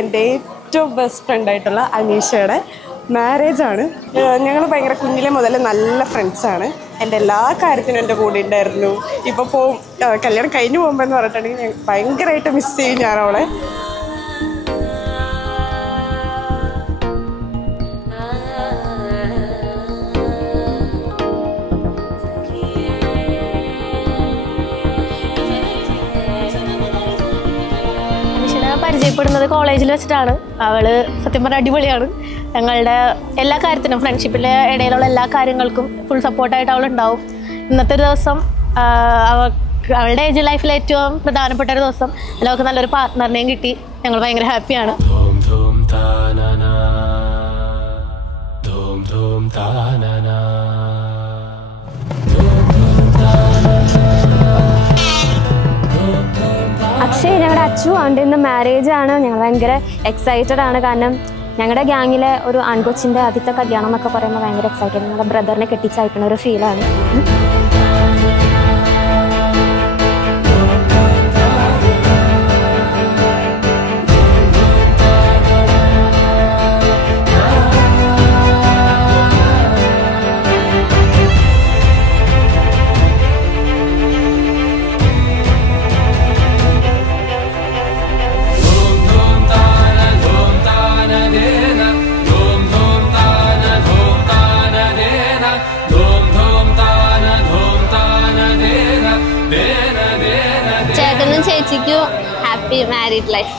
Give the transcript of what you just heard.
എൻ്റെ ഏറ്റവും ബെസ്റ്റ് ഫ്രണ്ടായിട്ടുള്ള അനീഷയുടെ മാരേജാണ്. ഞങ്ങൾ ഭയങ്കര കുഞ്ഞിലെ മുതൽ നല്ല ഫ്രണ്ട്സാണ്. എൻ്റെ എല്ലാ കാര്യത്തിനും എൻ്റെ കൂടെ ഉണ്ടായിരുന്നു. ഇപ്പോൾ കല്യാണം കഴിഞ്ഞ് പോകുമ്പോൾ എന്ന് പറഞ്ഞിട്ടുണ്ടെങ്കിൽ ഞാൻ ഭയങ്കരമായിട്ട് മിസ് ചെയ്യും ഞാൻ അവളെ. പരിചയപ്പെടുന്നത് കോളേജിൽ വെച്ചിട്ടാണ്. അവള് സത്യം പറഞ്ഞാൽ അടിപൊളിയാണ്. ഞങ്ങളുടെ എല്ലാ കാര്യത്തിനും ഫ്രണ്ട്ഷിപ്പിൻ്റെ ഇടയിലുള്ള എല്ലാ കാര്യങ്ങൾക്കും ഫുൾ സപ്പോർട്ടായിട്ട് അവളുണ്ടാവും. ഇന്നത്തെ ഒരു ദിവസം അവളുടെ ഏജ് ലൈഫിൽ ഏറ്റവും പ്രധാനപ്പെട്ട ഒരു ദിവസം. അവൾക്ക് നല്ലൊരു പാർട്ട്ണറിനെയും കിട്ടി. ഞങ്ങൾ ഭയങ്കര ഹാപ്പിയാണ്. അക്ഷയ് ഞങ്ങളുടെ അച്ചു ആണ്ട് ഇന്ന് മാരേജ് ആണ്. ഞങ്ങൾ ഭയങ്കര എക്സൈറ്റഡ് ആണ്. കാരണം ഞങ്ങളുടെ ഗ്യാങ്ങിലെ ഒരു ആൺകൊച്ചിൻ്റെ ആദ്യത്തെ കല്യാണം എന്നൊക്കെ പറയുമ്പോൾ ഭയങ്കര എക്സൈറ്റഡ്. ഞങ്ങളുടെ ബ്രദറിനെ കെട്ടിച്ചയക്കുന്ന ഒരു ഫീലാണ്. ചേട്ടനും ചേച്ചിക്കും ഹാപ്പി മാരീഡ് ലൈഫ്.